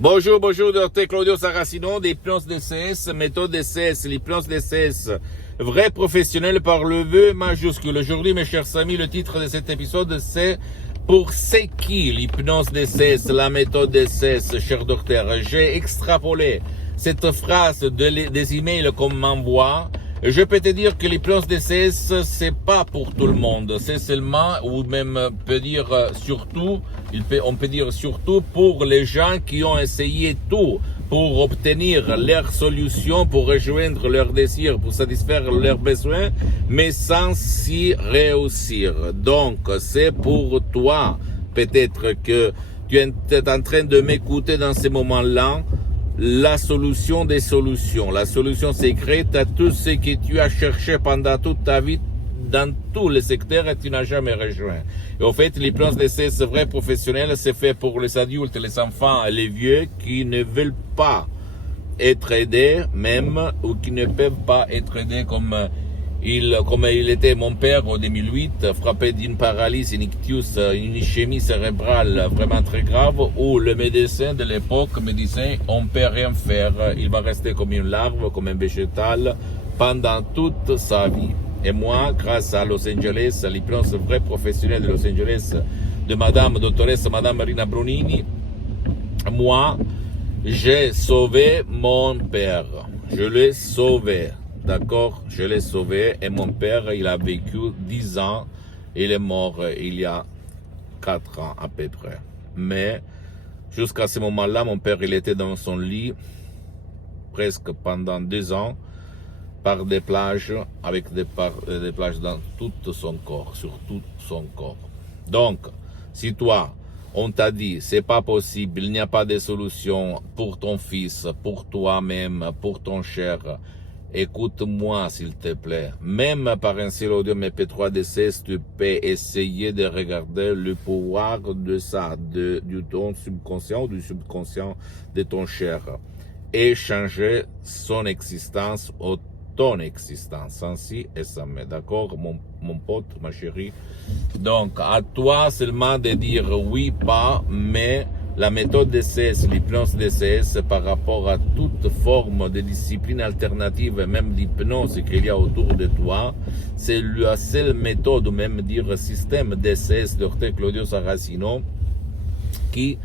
Bonjour, docteur Claudio Saracino d'Hypnose DCS, méthode DCS, l'hypnose DCS, vrai professionnel par le vœu majuscule. Aujourd'hui, mes chers amis, le titre de cet épisode, c'est pour c'est qui l'hypnose DCS, la méthode DCS, cher docteur. J'ai extrapolé cette phrase des emails qu'on m'envoie. Je peux te dire que l'hypnose DCS, c'est pas pour tout le monde. C'est seulement, ou même peut dire surtout, on peut dire surtout pour les gens qui ont essayé tout pour obtenir leur solution, pour rejoindre leurs désirs, pour satisfaire leurs besoins, mais sans s'y réussir. Donc, c'est pour toi. Peut-être que tu es en train de m'écouter dans ces moments-là. La solution des solutions, la solution secrète à tout ce que tu as cherché pendant toute ta vie dans tous les secteurs et tu n'as jamais rejoint. Et au fait, l'hypnose DCS vrai professionnel, c'est fait pour les adultes, les enfants et les vieux qui ne veulent pas être aidés même ou qui ne peuvent pas être aidés comme il était mon père en 2008, frappé d'une paralysie, une ictus, une ischémie cérébrale vraiment très grave, où le médecin de l'époque me disait on peut rien faire, il va rester comme une larve, comme un végétal pendant toute sa vie. Et moi, grâce à Los Angeles, à l'hypnose vrai professionnel de Los Angeles, de Madame Marina Brunini, moi, j'ai sauvé mon père. Je l'ai sauvé. D'accord, je l'ai sauvé et mon père, il a vécu 10 ans, il est mort il y a 4 ans à peu près. Mais jusqu'à ce moment-là, mon père, il était dans son lit presque pendant 2 ans par des plages, avec des plages dans tout son corps, sur tout son corps. Donc, si toi, on t'a dit, c'est pas possible, il n'y a pas de solution pour ton fils, pour toi-même, pour ton cher, écoute-moi s'il te plaît. Même par un seul audio MP3 DCS, tu peux essayer de regarder le pouvoir de ça, du ton subconscient ou du subconscient de ton cher, et changer son existence au ton existence, ainsi et ça met, d'accord, mon pote, ma chérie. Donc, à toi seulement de dire oui, pas, mais la méthode DCS, l'hypnose DCS, par rapport à toute forme de discipline alternative, même l'hypnose qu'il y a autour de toi, c'est la seule méthode, ou même dire système DCS de Dr Claudio Saracino, qui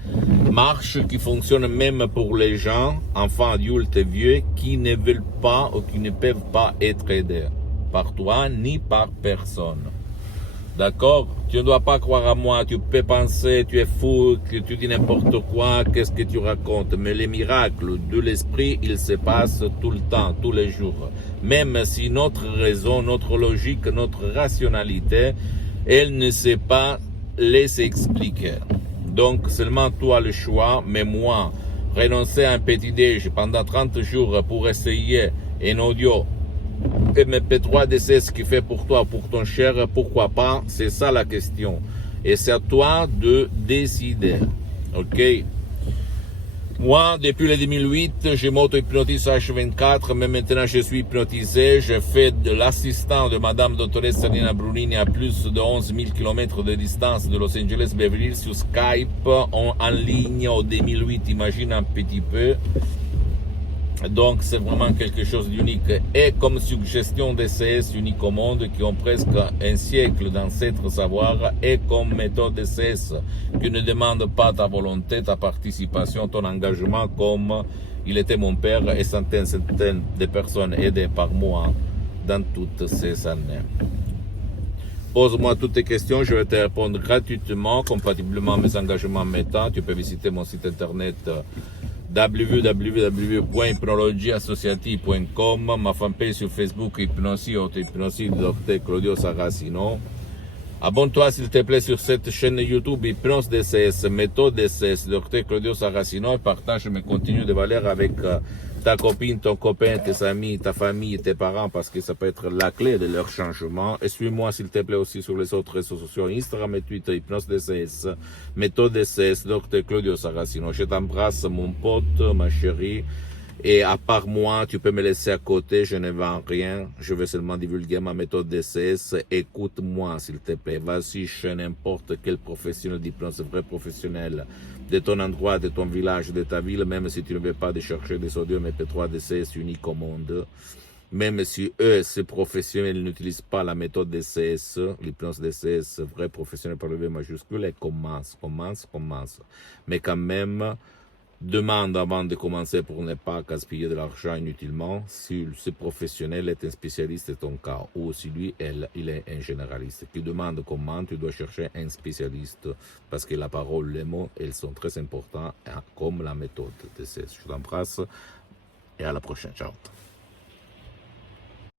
marche, qui fonctionne même pour les gens, enfants, adultes et vieux, qui ne veulent pas ou qui ne peuvent pas être aidés par toi ni par personne. D'accord? Tu ne dois pas croire à moi, tu peux penser, tu es fou, que tu dis n'importe quoi, qu'est-ce que tu racontes. Mais les miracles de l'esprit, ils se passent tout le temps, tous les jours. Même si notre raison, notre logique, notre rationalité, elle ne sait pas les expliquer. Donc, seulement toi le choix, mais moi, renoncer à un petit déj pendant 30 jours pour essayer un audio MP3 DCS qui fait pour toi, pour ton cher, pourquoi pas? C'est ça la question. Et c'est à toi de décider. Ok? Moi, depuis le 2008, je m'auto-hypnotise H24, mais maintenant je suis hypnotisé. Je fais de l'assistant de Madame Dottoressa Nina Brunini à plus de 11 000 km de distance de Los Angeles, Beverly Hills, sur Skype, en ligne au 2008, imagine un petit peu. Donc c'est vraiment quelque chose d'unique. Et comme suggestion DCS unique au monde qui ont presque un siècle d'ancêtre savoir, et comme méthode DCS qui ne demande pas ta volonté, ta participation, ton engagement comme il était mon père et centaines de personnes aidées par moi dans toutes ces années. Pose-moi toutes tes questions, je vais te répondre gratuitement, compatiblement à mes engagements méta. Tu peux visiter mon site internet www.hypnologieassociative.com, ma fanpage sur Facebook Hypnosie, auto-hypnosie de Dr Claudio Saracino. Abonne-toi s'il te plaît sur cette chaîne YouTube Hypnose DCS, méthode DCS, Dr Claudio Saracino, et partage mes contenus de valeur avec ta copine, ton copain, tes amis, ta famille, tes parents, parce que ça peut être la clé de leur changement. Et suis-moi s'il te plaît aussi sur les autres réseaux sociaux, Instagram et Twitter, Hypnose DCS, méthode DCS, Dr Claudio Saracino. Je t'embrasse mon pote, ma chérie. Et à part moi, tu peux me laisser à côté, je ne vends rien, je veux seulement divulguer ma méthode DCS. Écoute-moi s'il te plaît, vas-y chez n'importe quel professionnel d'hypnose, vrai professionnel de ton endroit, de ton village, de ta ville, même si tu ne veux pas de chercher des audios MP3 DCS uniques au monde. Même si eux, ces professionnels, n'utilisent pas la méthode DCS, l'hypnose DCS, vrai professionnel par le V majuscule, et commence. Mais quand même, demande avant de commencer pour ne pas gaspiller de l'argent inutilement si ce professionnel est un spécialiste de ton cas ou si lui, il est un généraliste. Qui demande comment, tu dois chercher un spécialiste parce que la parole, les mots, elles sont très importants comme la méthode DCS. Je t'embrasse et à la prochaine. Ciao.